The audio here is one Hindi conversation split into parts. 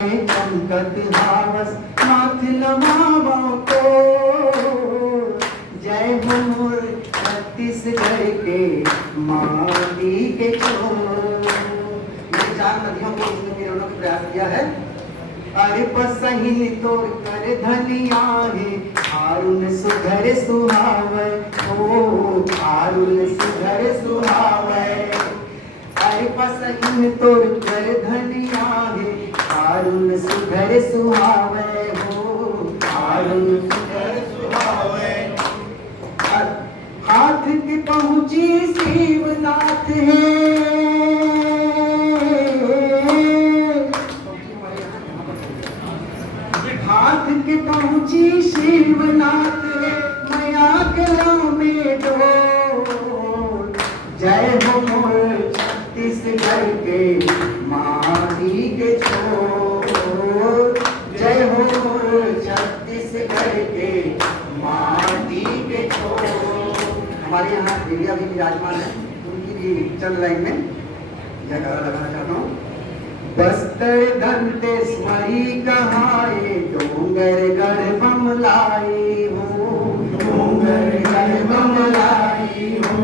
चमकत हावस माथ नमावा को। जय हो मोर छत्तीसगढ़ के माटी के छोर। ये चार नदियों को उसने मिलाने का प्रयास किया है। अरे पसहिन तोर कर धनिया है आरुन सुधर सुहावे ओ आरुन सुधर सुहावे। अरे पसहिन तोर कर धनिया है आरुन सुधर सुहावे हो आरुन सुधर सुहावे। हाथ के पहुंची शिवनाथ है हाथ के पहुंची शिवनाथ है मैया गला में डोर। जय हो मोर छत्तीसगढ़ के माटी के छोर। जय हो मोर छत्तीसगढ़ के माटी के छोर। हमारे यहाँ देविया भी विराजमान है, उनकी भी चल लाइन में जगह लगाना चाहता हूँ। बस्तर दंतेश्वरी कहाए डोंगर गढ़ बमलाई हो डोंगर गढ़ बमलाई हो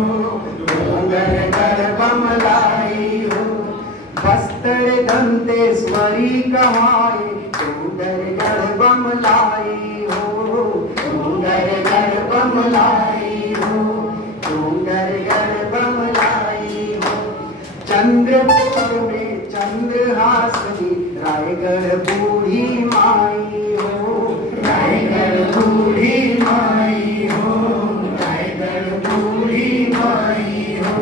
डोंगर गढ़ बमलाई हो। बस्तर दंतेश्वरी कहाए डोंगर गढ़ बमलाई हो डोंगर गढ़ बमलाई हो डोंगर गढ़ बमलाई हो। चंद्रपुर में चंद्रहासनी रायगढ़ बूढ़ी माई हो रायगढ़ बूढ़ी माई हो रायगढ़ बूढ़ी माई हो।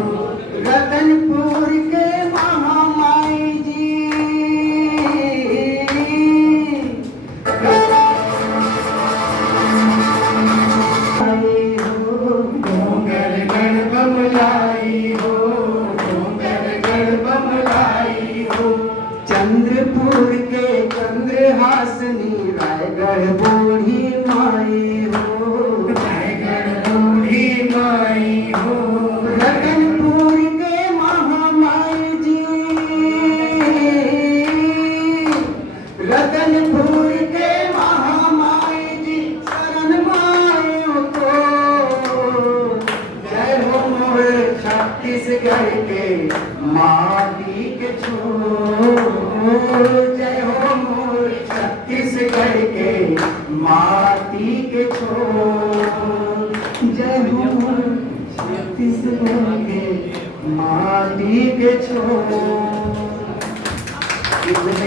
रतनपुर के महामाई जी डोंगर गढ़ बमलाई हो डोंगर गढ़ बमलाई हो। चंद्रपुर के चंद्रहासनी रायगढ़ बूढ़ी माई हो रायगढ़ बूढ़ी माई हो। रतनपुर के महामाई जी रतनपुर के महामाई जी शरण मायो को। जय हो मोर छत्तीसगढ़ के माटी के छोर। जय हो मोर छत्तीसगढ़ के माटी के छोर। जय हो मोर छत्तीसगढ़ के माटी के छोर। इसमें ही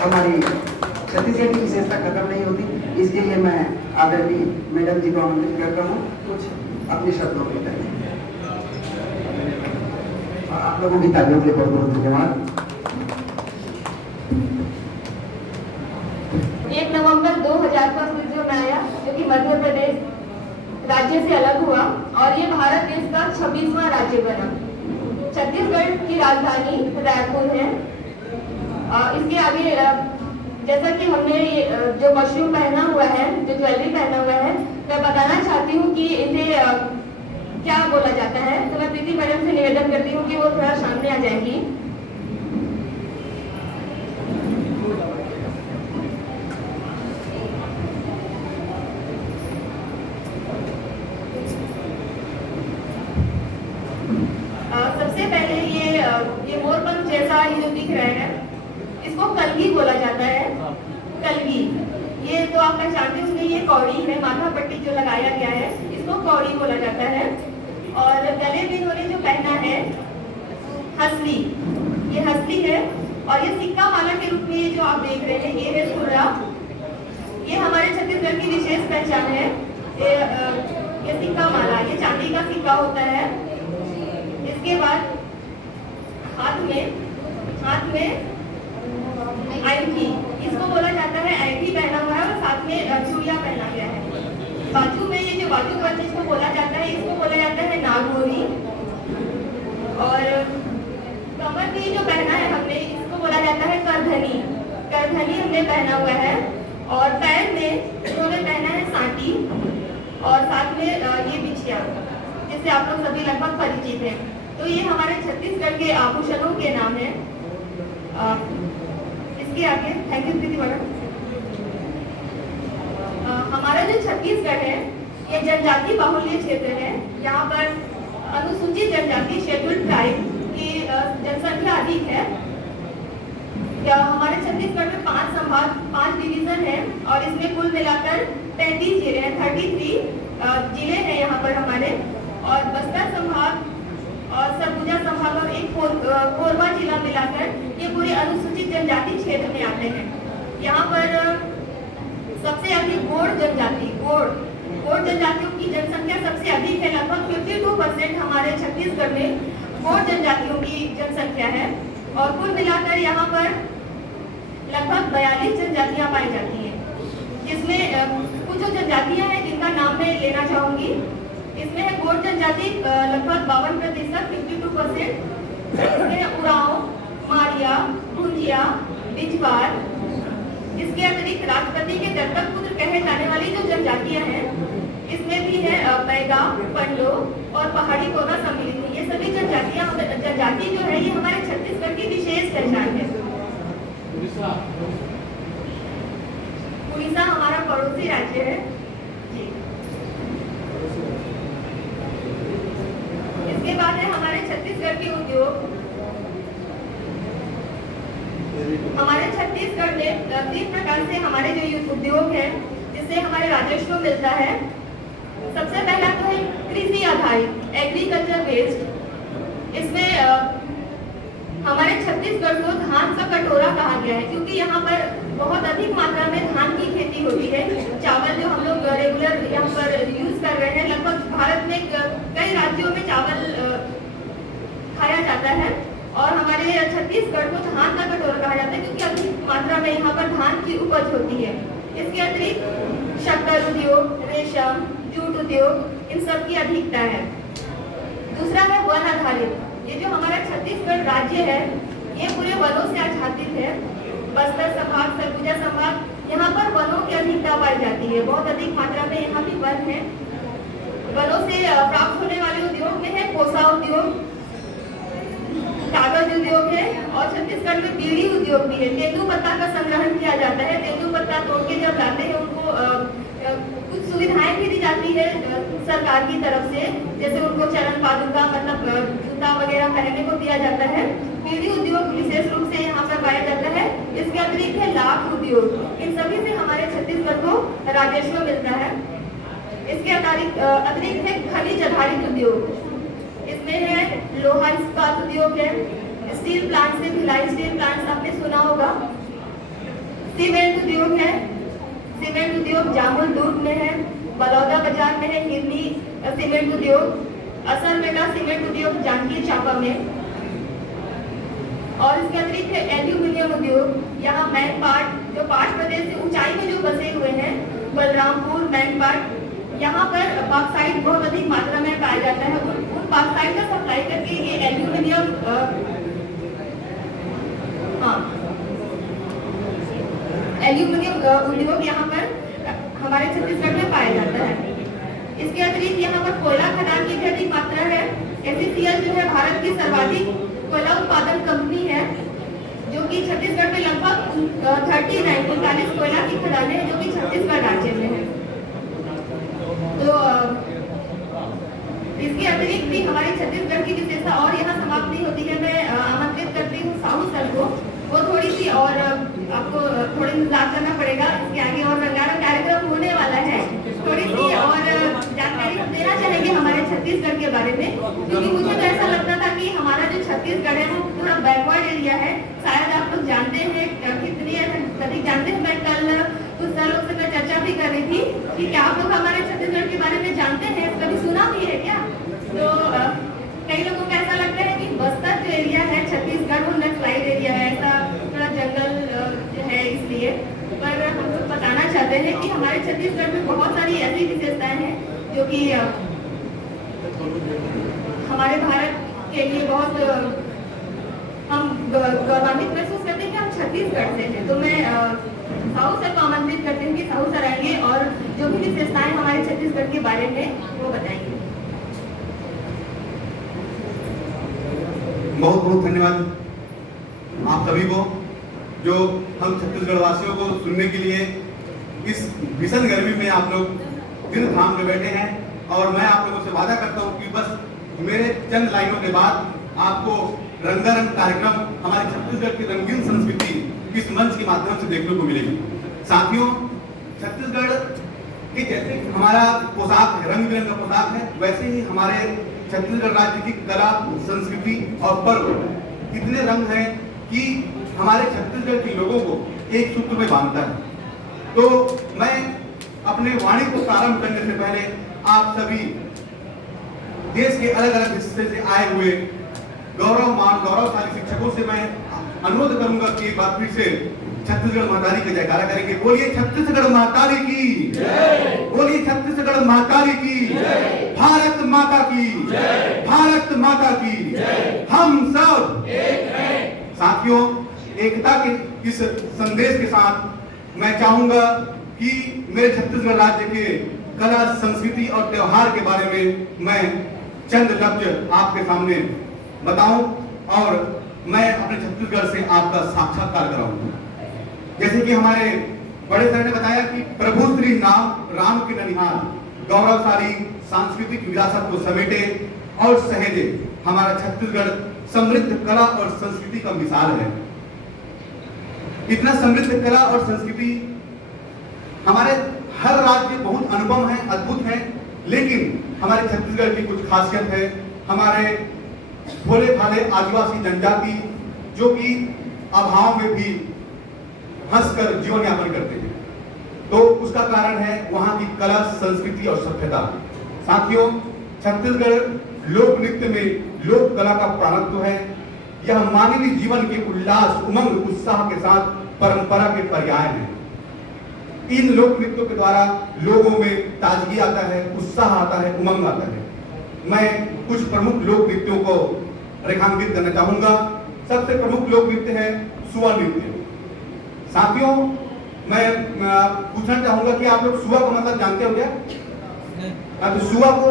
हमारी छत्तीसगढ़ की विशेषता खत्म नहीं होती, इसके लिए मैं आदरणीय मैडम जी को आमंत्रित करता हूँ कुछ अपने शब्दों के तहत। आप लोगों की तालियों के लिए बहुत बहुत धन्यवाद। 1 नवंबर 2000 को अस्तित्व में आया, जो कि मध्य प्रदेश राज्य से अलग हुआ और ये भारत देश का 26वां राज्य बना। छत्तीसगढ़ की राजधानी रायपुर है। इसके आगे जैसा कि हमने जो कॉस्ट्यूम पहना हुआ है, जो ज्वेलरी पहना हुआ है, मैं बताना चाहती हूँ कि इसे क्या बोला जाता है। तो मैं प्रीति मैडम से निवेदन करती हूँ कि वो थोड़ा सामने आ जाएंगी। सबसे पहले ये मोरपंख जैसा ये जो दिख रहा है, इसको कलगी बोला जाता है। कलगी ये तो आप पहचानते होंगे, ये कौड़ी है, माथा पट्टी जो लगाया गया है इसको कौड़ी बोला जाता है। और गले में इन्होंने जो पहना है हसली, ये हसली है। और ये सिक्का माला के रूप में ये जो आप देख रहे हैं ये है सुर्रा। ये हमारे छत्तीसगढ़ की विशेष पहचान है। ये सिक्का माला, ये चांदी का सिक्का होता है। इसके बाद हाथ में ऐठी, इसको बोला जाता है ऐठी पहना हुआ है और साथ में चूड़िया पहना गया है। बाजू में ये जो बाजू बंद इसको बोला जाता है, इसको बोला जाता है नागोरी। और कमर में जो पहना है हमने, इसको बोला जाता है करधनी। करधनी हमने पहना हुआ है। और पैर में इन्होंने पहना है सांटी और साथ में ये बिछिया, जिससे आप लोग सभी लगभग परिचित हैं। तो ये हमारे छत्तीसगढ़ के आभूषणों के नाम है। इसके आगे थैंक यू प्रीति मैडम। हमारा जो छत्तीसगढ़ है ये जनजाति बाहुल्य क्षेत्र है। यहाँ पर अनुसूचित जनजाति शेड्यूल्ड ट्राइब की जनसंख्या अधिक है। हमारे छत्तीसगढ़ में 5 संभाग 5 डिवीजन है और इसमें कुल मिलाकर 33 जिले हैं, 33 जिले हैं यहाँ पर हमारे। और बस्तर संभाग और सरगुजा संभाग और एक कोरबा जिला मिलाकर ये पूरे अनुसूचित जनजाति क्षेत्र में आते हैं। यहाँ पर सबसे अधिक गोंड जनजातियों की जनसंख्या सबसे अधिक है। लगभग 52% हमारे छत्तीसगढ़ में गोंड जनजातियों की जनसंख्या है। और कुल मिलाकर यहाँ पर लगभग 42 जनजातियाँ पाई जाती हैं, जिसमें कुछ जो जनजातियाँ हैं जिनका नाम मैं लेना चाहूँगी। इसमें है गोंड जनजाति लगभग 52%, 52%। इसमें है उरांव, मारिया, भुंजिया, बिजवार। इसके अतिरिक्त राष्ट्रपति के दत्तक पुत्र कहे जाने वाली जो जनजातियाँ हैं इसमें भी है बैगा, पंडो और पहाड़ी कोना सम्मिलित है। ये सभी जनजाति जो है ये हमारे छत्तीसगढ़ की विशेष पहचान है। उड़ीसा हमारा पड़ोसी राज्य है जी। इसके बाद है हमारे छत्तीसगढ़ के उद्योग। हमारे छत्तीसगढ़ में 3 प्रकार से हमारे जो उद्योग है जिससे हमारे राजस्व मिलता है। सबसे पहला तो है कृषि आधारित एग्रीकल्चर बेस्ड। इसमें हमारे छत्तीसगढ़ को धान का कटोरा कहा गया है क्योंकि यहाँ पर बहुत अधिक मात्रा में धान की खेती होती है। चावल जो हम लोग रेगुलर यहाँ पर यूज कर रहे हैं, लगभग भारत में कई राज्यों में चावल खाया जाता है और हमारे छत्तीसगढ़ को धान का कटोरा कहा जाता है क्योंकि अधिक मात्रा में यहाँ पर धान की उपज होती है। इसके अतिरिक्त शक्कर उद्योग, रेशम, जूट उद्योग इन सब की अधिकता है। दूसरा है वन आधारित। ये जो हमारा छत्तीसगढ़ राज्य है ये पूरे वनों से आच्छादित है। बस्तर संभाग, सरगुजा संभाग यहाँ पर वनों की अधिकता पाई जाती है। बहुत अधिक मात्रा में यहाँ भी वन है। वनों से प्राप्त होने वाले उद्योग में है कोसा उद्योग, कागज उद्योग है और छत्तीसगढ़ में बीड़ी उद्योग भी है। तेंदुपत्ता का संग्रहण किया जाता है। तेंदुपत्ता तोड़ के जब लाते हैं उनको कुछ सुविधाएं भी दी जाती है सरकार की तरफ से, जैसे उनको चरण पादुका मतलब जूता वगैरह पहनने को दिया जाता है। बीड़ी उद्योग विशेष रूप से यहाँ पर पाया जाता है। इसके अतिरिक्त है लाख उद्योग। इन सभी से हमारे छत्तीसगढ़ को राजस्व मिलता है। इसके अतिरिक्त है खनिज आधारित उद्योग। इसमें है लोहा इस्पात उद्योग है, स्टील प्लांट से भिलाई स्टील प्लांट आपने सुना होगा। सीमेंट उद्योग है। सीमेंट उद्योग जामुल दुर्ग में है, बलौदा बाजार में है हिरनी सीमेंट उद्योग, असरमेटा सीमेंट उद्योग जांजगीर चांपा में। और इसके अतिरिक्त है एल्यूमिनियम उद्योग। यहाँ मैनपाट जो पाट प्रदेश से ऊंचाई में जो बसे हुए हैं, बलरामपुर, मैनपाट, यहाँ पर बॉक्साइट बहुत अधिक मात्रा में पाया जाता है। उन बॉक्साइट का सप्लाई करके ये एल्यूमिनियम एल्यूमिनियम उद्योग यहाँ पर हमारे छत्तीसगढ़ में पाया जाता है। इसके अतिरिक्त यहाँ पर कोयला खदान की भी अधिक मात्रा है। SCCL जो है भारत की सर्वाधिक कोयला उत्पादन कंपनी है, जो कि छत्तीसगढ़ में लगभग 39 कोयला की खदानें हैं जो कि छत्तीसगढ़ राज्य में है। तो इसके अतिरिक्त भी हमारे छत्तीसगढ़ की विशेषता और यहाँ समाप्त नहीं होती है। मैं आमंत्रित करती हूँ साहू सर को, वो थोड़ी सी और आपको थोड़ी इंतजार करना पड़ेगा। इसके आगे और रंगारंग कार्यक्रम होने वाला है। थोड़ी सी और जानकारी हम देना चाहेंगे हमारे छत्तीसगढ़ के बारे में, क्योंकि मुझे तो ऐसा लगता था कि हमारा जो छत्तीसगढ़ है वो थोड़ा बैकवर्ड एरिया है। शायद आप लोग जानते हैं, कितनी अधिक जानते हैं। मैं कल कुछ लोगों से मैं चर्चा भी कर रही थी कि क्या आप लोग हमारे छत्तीसगढ़ के बारे में जानते हैं, कभी सुना भी है क्या? तो कई लोगों को ऐसा लगता है कि बस्तर जो एरिया है छत्तीसगढ़ वो नक्सलाइट एरिया है, ऐसा थोड़ा जंगल है इसलिए। पर हम लोग बताना चाहते हैं कि हमारे छत्तीसगढ़ में बहुत सारी ऐसी विशेषताएं हैं जो कि हमारे भारत के लिए बहुत हम गौरवान्वित महसूस करते हैं कि हम छत्तीसगढ़ से हैं। तो मैं साहू सर को आमंत्रित करती हूँ कि साहू सर आएंगे और जो भी विशेषताएं हमारे छत्तीसगढ़ के बारे में वो बताएंगे। बहुत बहुत धन्यवाद आप सभी को जो हम छत्तीसगढ़ वासियों को सुनने के लिए इस भीषण गर्मी में आप लोग दिन थाम के बैठे हैं। और मैं आप लोगों से वादा करता हूं कि बस मेरे चंद लाइनों के बाद आपको रंगारंग कार्यक्रम हमारे छत्तीसगढ़ की रंगीन संस्कृति इस मंच के माध्यम से देखने को मिलेगी। साथियों, छत्तीसगढ़ के जैसे हमारा पोशाक है, रंग बिरंगा पोशाक है, वैसे ही हमारे छत्तीसगढ़ राज्य की कला, संस्कृति और पर्व इतने रंग हैं कि हमारे छत्तीसगढ़ के लोगों को एक सूत्र में बांधता है। तो मैं अपने वाणी को प्रारंभ करने से पहले आप सभी देश के अलग अलग हिस्से से आए हुए गौरवशाली शिक्षकों से मैं अनुरोध करूंगा कि एक बार फिर से छत्तीसगढ़ महातारी की जयकारा करेंगे। बोलिए छत्तीसगढ़ महातारी की जय, बोलिए छत्तीसगढ़ महातारी की जय, भारत माता की जय, भारत माता की जय, हम सब एक हैं। साथियों, एकता के इस संदेश के साथ मैं चाहूंगा कि मेरे छत्तीसगढ़ राज्य के कला, संस्कृति और त्योहार के बारे में मैं चंद लफ्ज आपके सामने बताऊं और मैं अपने छत्तीसगढ़ से आपका साक्षात्कार कराऊंगा। जैसे कि हमारे बड़े सर ने बताया कि प्रभु श्री राम के ननिहाल गौरवशाली सांस्कृतिक विरासत को समेटे और सहेजे हमारा छत्तीसगढ़ समृद्ध कला और संस्कृति का मिसाल है। इतना समृद्ध कला और संस्कृति हमारे हर राज्य बहुत अनुपम है, अद्भुत है, लेकिन हमारे छत्तीसगढ़ की कुछ खासियत है। हमारे भोले भाले आदिवासी जनजाति जो कि अभाव में भी हंसकर जीवन यापन करते हैं, तो उसका कारण है वहां की कला, संस्कृति और सभ्यता। साथियों, छत्तीसगढ़ लोक नृत्य में लोक कला का प्राणत्व है। यह मानवीय जीवन के उल्लास, उमंग, उत्साह के साथ परंपरा के पर्याय है। इन लोक नृत्यों के द्वारा लोगों में ताजगी आता है, उत्साह आता है, उमंग आता है। मैं कुछ प्रमुख लोक नृत्यों को रेखांकित करना चाहूंगा। सबसे प्रमुख लोक नृत्य है सुआ नृत्य। साथियों, मैं पूछना चाहूंगा कि आप लोग सुआ का मतलब जानते हो क्या? तो सुआ को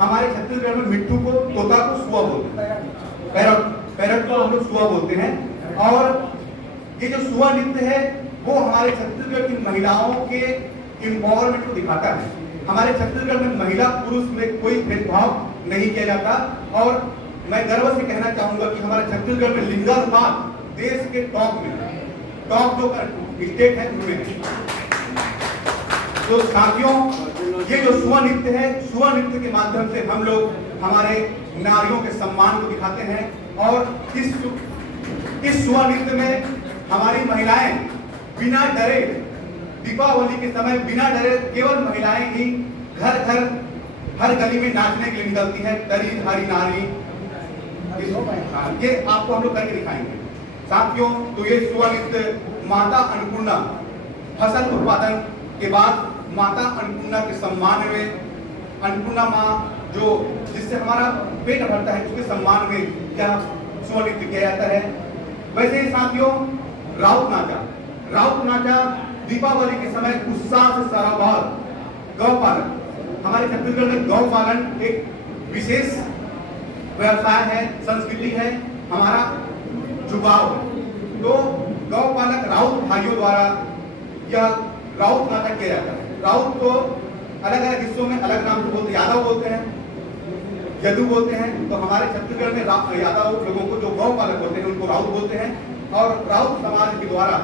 हमारे छत्तीसगढ़ में मिट्ठू को, तोता को सुआ बोलते हैं, पैरट को हम लोग सुआ बोलते हैं। और ये जो सुआ नृत्य है वो हमारे छत्तीसगढ़ की महिलाओं के एम्पावरमेंट को दिखाता है। हमारे छत्तीसगढ़ में महिला पुरुष में कोई भेदभाव नहीं किया जाता। और मैं गर्व से कहना चाहूंगा कि हमारे छत्तीसगढ़ में लिंगानुपात देश के टॉप जो स्टेट है उनमें। तो साथियों, ये जो सुआ नृत्य है, सुआ नृत्य के माध्यम से हम लोग हमारे नारियों के सम्मान को दिखाते हैं। और इस सुआ नृत्य में हमारी महिलाएं बिना डरे, दीपावली के समय बिना डरे केवल महिलाएं ही घर घर हर गली में नाचने के लिए निकलती हैं। तरी धारी नारी, ये आपको हम लोग करके दिखाएंगे। साथियों, तो ये सुआ नृत्य माता अन्नपूर्णा फसल उत्पादन के बाद माता अन्नपूर्णा के सम्मान में, अन्नपूर्णा माँ जो जिससे हमारा पेट भरता है, उसके सम्मान में यह सुआ नृत्य किया जाता है। वैसे ही साथियों, राउत नाचा दीपावली के समय उत्साह से सराबोर गौ पालन, हमारे छत्तीसगढ़ में गौ पालन एक विशेष व्यवसाय है, संस्कृति है, हमारा जुगाव है। तो गौ पालक राउत भाइयों द्वारा यह राउत नाटक किया जाता है। राउत को अलग अलग हिस्सों में अलग नाम से बोलते, यादव बोलते हैं, यदु बोलते हैं। तो हमारे छत्तीसगढ़ में यादव लोगों को जो गौ पालक होते हैं उनको राउत बोलते हैं। और राउत समाज के द्वारा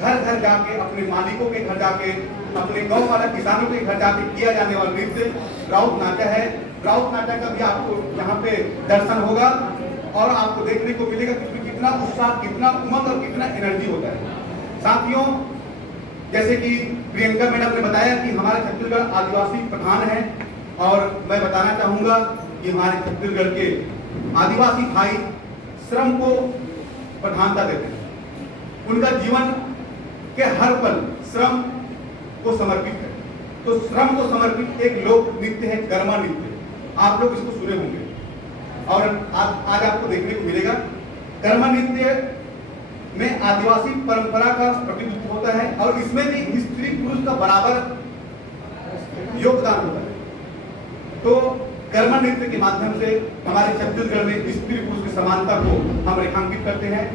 घर घर जाके, अपने मालिकों के घर जाके, अपने गौ पालक किसानों के घर जाके किया जाने वाला नृत्य राउत नाचा है। राउत नाचा का भी आपको यहाँ पे दर्शन होगा और आपको देखने को मिलेगा कि इसमें कितना उत्साह, कितना उमंग और कितना एनर्जी होता है। साथियों, जैसे कि प्रियंका मैडम ने बताया कि हमारा छत्तीसगढ़ आदिवासी प्रधान है, और मैं बताना चाहूंगा कि हमारे छत्तीसगढ़ के आदिवासी भाई श्रम को प्रधानता देते हैं। उनका जीवन के हर पल श्रम को समर्पित है। तो श्रम को समर्पित एक लोक नृत्य है गरमा नृत्य। आप लोग इसको सुने होंगे और आज आपको देखने को मिलेगा। गरमा नृत्य में आदिवासी परंपरा का प्रतिनिधित्व होता है और इसमें भी स्त्री पुरुष का बराबर योगदान होता है। तो गरमा नृत्य के माध्यम से हमारे छत्तीसगढ़ में स्त्री पुरुष की समानता को हम रेखांकित करते हैं।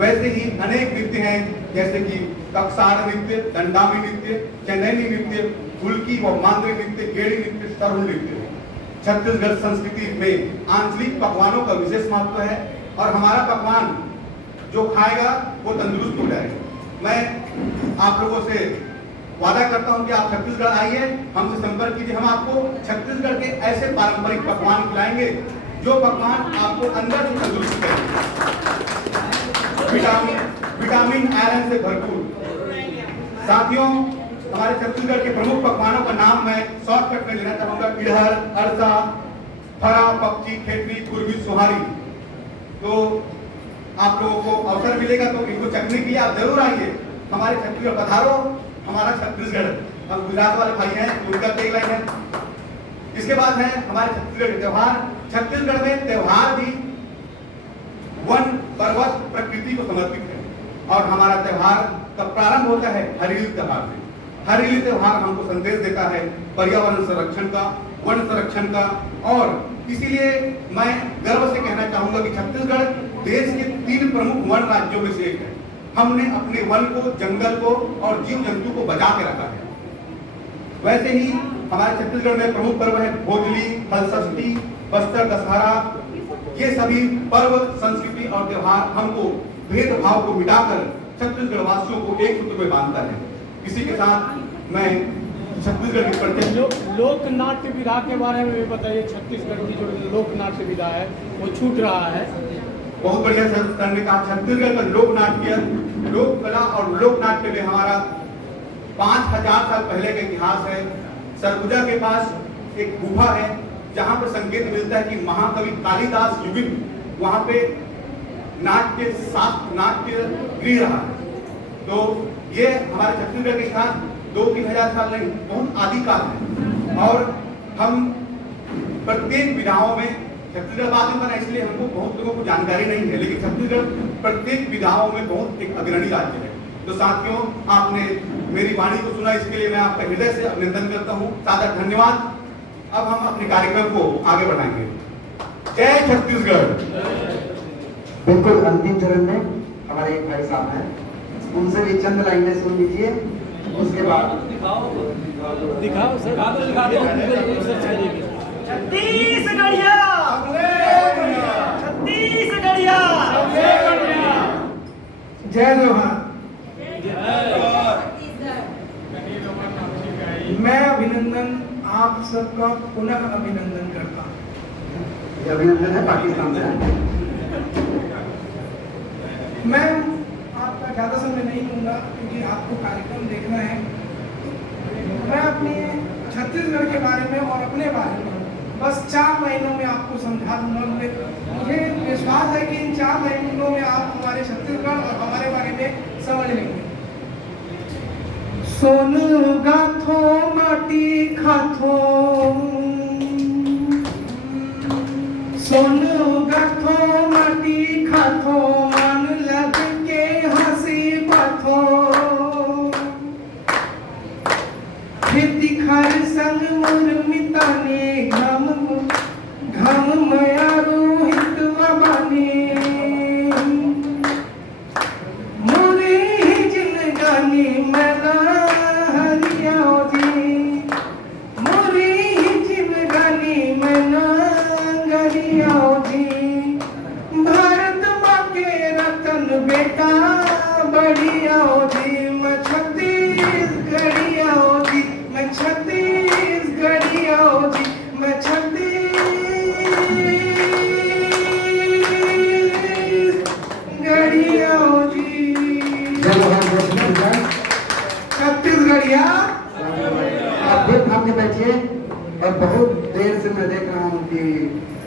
वैसे ही अनेक नृत्य हैं, जैसे कि कक्षार नृत्य, दंडामी नृत्य, चंदैनी नृत्य, फुल्की व मांद्री नृत्य, गेड़ी नृत्य, सरहुल नृत्य। छत्तीसगढ़ संस्कृति में आंचलिक पकवानों का विशेष महत्व है और हमारा पकवान जो खाएगा वो तंदुरुस्त हो जाएगा। मैं आप लोगों से वादा करता हूं कि आप छत्तीसगढ़ आइए, हमसे संपर्क कीजिए, हम आपको छत्तीसगढ़ के ऐसे पारंपरिक पकवान खिलाएंगे जो पकवान आपको अंदर से तंदुरुस्त करेंगे, विटामिन आयरन से भरपूर। साथियों, हमारे छत्तीसगढ़ के प्रमुख पकवानों का नाम मैं शॉर्टकट में लेना चाहूंगा। इडहर, अरसा, फरा, पक्षी, खेतरी, कुर्मी, सोहारी। तो आप लोगों को अवसर मिलेगा तो इनको चखने के लिए आप जरूर आइए, हमारे छत्तीसगढ़ पधारो, हमारा छत्तीसगढ़। हम गुजरात वाले भाई हैं, उनका टैगलाइन है। इसके बाद है हमारे छत्तीसगढ़ के त्योहार। छत्तीसगढ़ में त्योहार भी वन, पर्वत, प्रकृति को समर्पित है और हमारा त्योहार का प्रारंभ होता है हरिली त्योहार से। हरिली त्योहार हमको संदेश देता है पर्यावरण संरक्षण का, वन संरक्षण का, और इसीलिए मैं गर्व से कहना चाहूंगा कि छत्तीसगढ़ देश के 3 प्रमुख वन राज्यों में से एक है। हमने अपने वन को, जंगल को और जीव जंतु को बचा के रखा है। वैसे ही हमारे छत्तीसगढ़ में प्रमुख पर्व है भोजली, हलषष्ठी, बस्तर दशहरा। ये सभी पर्व, संस्कृति और त्योहार हमको भेदभाव को मिटाकर छत्तीसगढ़ वासियों को एक सूत्र में बांधता है। इसी के साथ मैं छत्तीसगढ़ की प्रत्येक लोक नाट्य विधा के बारे में भी बताइए। छत्तीसगढ़ की जो लोक नाट्य विधा है वो छूट रहा है। बहुत बढ़िया सर ने कहा। छत्तीसगढ़ का लोक नाट्य, लोक कला और लोक नाट्य में हमारा 5000 साल पहले का इतिहास है। सरगुजा के पास एक गुफा है जहां पर संकेत मिलता है कि महाकवि कालिदास युगिन वहां पे नाट्य गृह रहा है। तो ये हमारे छत्तीसगढ़ के इतिहास 2-3 हजार साल नहीं, बहुत आदिकाल है। और हम प्रत्येक विधाओं में, छत्तीसगढ़ बाद में बना इसलिए हमको बहुत लोगों को जानकारी नहीं है, लेकिन छत्तीसगढ़ प्रत्येक विधाओं में बहुत एक अग्रणी राज्य है। तो साथियों, आपने मेरी वाणी को सुना, इसके लिए मैं आपका हृदय से अभिनंदन करता हूँ, सादर धन्यवाद। अब हम अपने कार्यक्रम को आगे बढ़ाएंगे। जय छत्तीसगढ़। बिल्कुल अंतिम चरण में हमारे एक भाई साहब हैं, उनसे भी चंद लाइनें सुन लीजिए, उसके बाद दिखाओ सर, छत्तीसगढ़िया, छत्तीसगढ़िया, जय जोहार। मैं अभिनंदन, आप सबका पुनः अभिनंदन करता हूँ। ये अभिनंदन है पाकिस्तान से। मैं आपका ज़्यादा समय नहीं लूँगा क्योंकि आपको कार्यक्रम देखना है। मैं अपने छत्तीसगढ़ के बारे में और अपने बारे में बस 4 महीनों में आपको समझा दूंगा। मुझे विश्वास है कि इन 4 महीनों में आप हमारे छत्तीसगढ़ और हमारे बारे में समझ लेंगे। सोनू गाथो माटी खाथो, सोनू गाथो माटी खाथो, मन लग के हंसी पाथो, खेती खर संग मुर्मिता ने घम घम मया रोहित बानी, मोरे ही जिनगानी मैना हरियाओ जी, मोरे ही जिनगानी मैना हरियाओ जी, भारत माँ के रतन बेटा बढ़ियाओ जी, मैं छत्तीसगढ़ियाओ जी, मैं छत्तीसगढ़ियाओ जी, मैं छत्तीसगढ़ियाओ जी। छत्तीसगढ़िया। आप फिर थाम के बैठिए। और बहुत देर से मैं देख रहा हूँ कि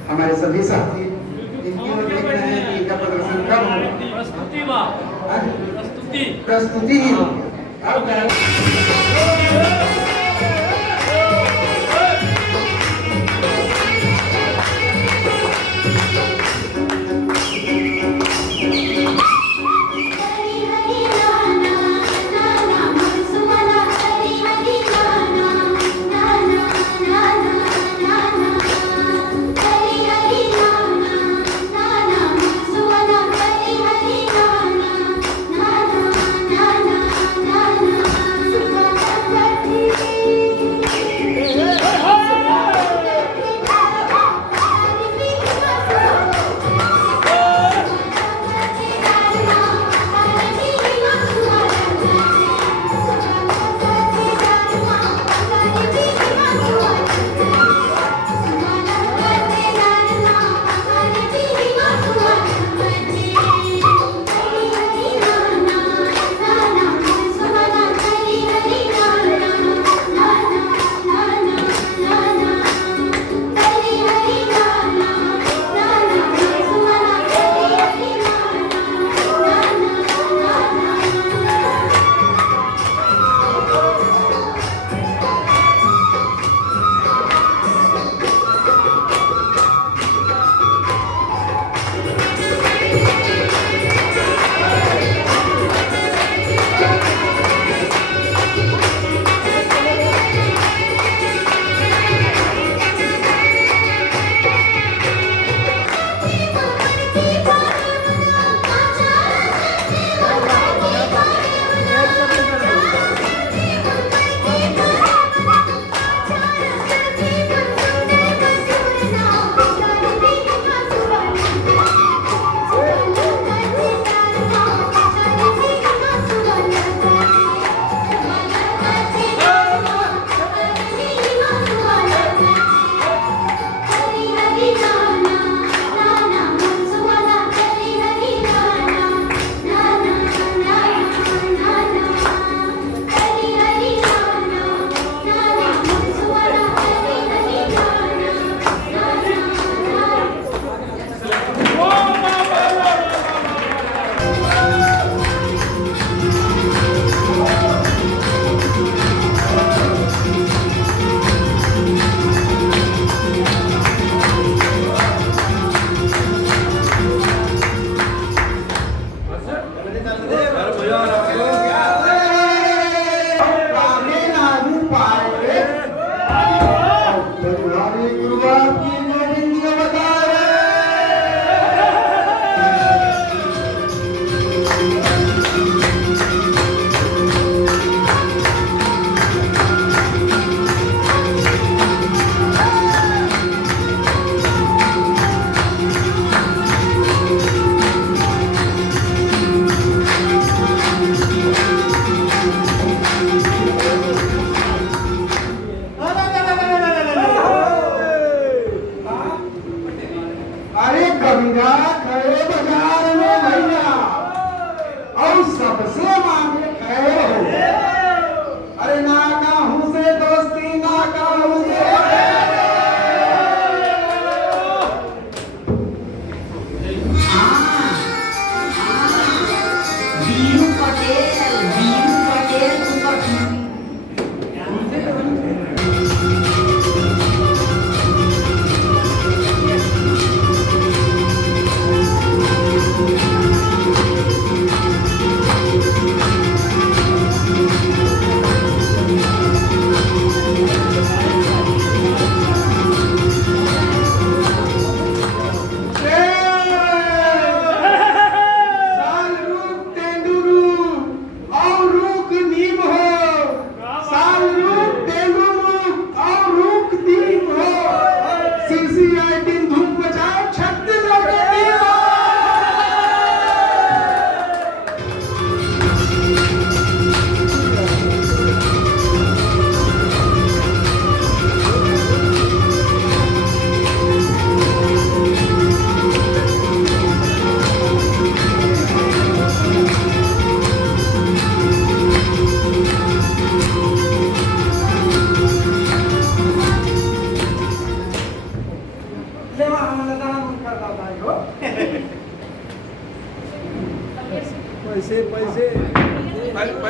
हमारे सभी साथी इनकी ओर देख रहे हैं कि इनका प्रदर्शन कब होगा। प्रस्तुति ही होगी। अब हरी हरी नाना नाना सुवना हरी हरी नाना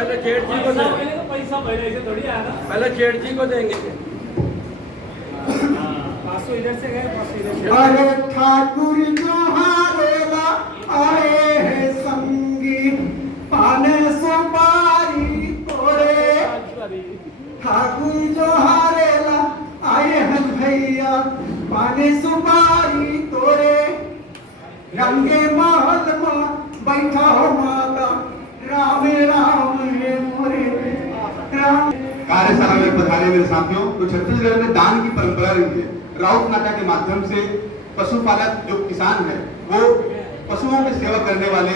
पहले जेठ जी को देंगे, पैसा पहले से थोड़ी आया ना। पहले जेठ जी को देंगे। पासो इधर से गए, पासो इधर से। अरे ठाकुर जो हारेला आए हैं संगी पाने सुपारी तोरे। ठाकुर जो हारेला आए हैं भैया पाने सुपारी तोरे। रंगे महल में बैठा हो माता राम राम हे मोरे राम। कार्यशाला में पधारे मेरे साथियों, तो छत्तीसगढ़ में दान की परंपरा रही है। राउत नाटा के माध्यम से पशुपालक जो किसान है वो पशुओं की सेवा करने वाले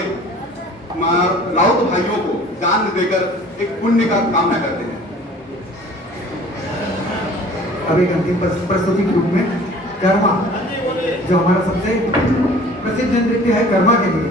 राउत भाइयों को दान देकर एक पुण्य का कामना करते हैं। अब एक अंतिम प्रस्तुति के रूप में कर्मा, जो हमारा सबसे प्रसिद्ध नृत्य है, कर्मा के लिए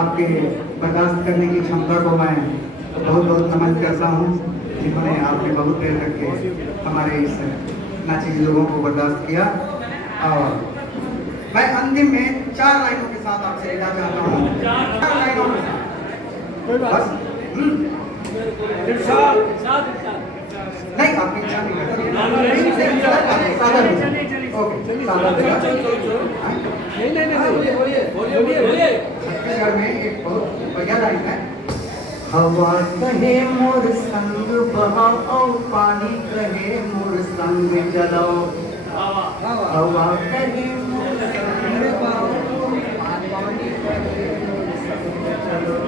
आपके बर्दाश्त करने की क्षमता को मैं बहुत बहुत नमन करता हूँ, जिन्होंने आपने बहुत देर तक के हमारे इस नाचीज लोगों को बर्दाश्त किया। और मैं अंतिम में 4 लाइनों के साथ आपसे विदा चाहता हूँ। 4 लाइनों में बस नहीं, आपकी इच्छा नहीं। छत्तीसगढ़ में एक बहुत बढ़िया लाइन है। हवा कहे मोर संग बहाओ और पानी कहे मोर संग चलाओ। हवा कहे मोर संग बहाओ पानी कहे मोर संग चलो।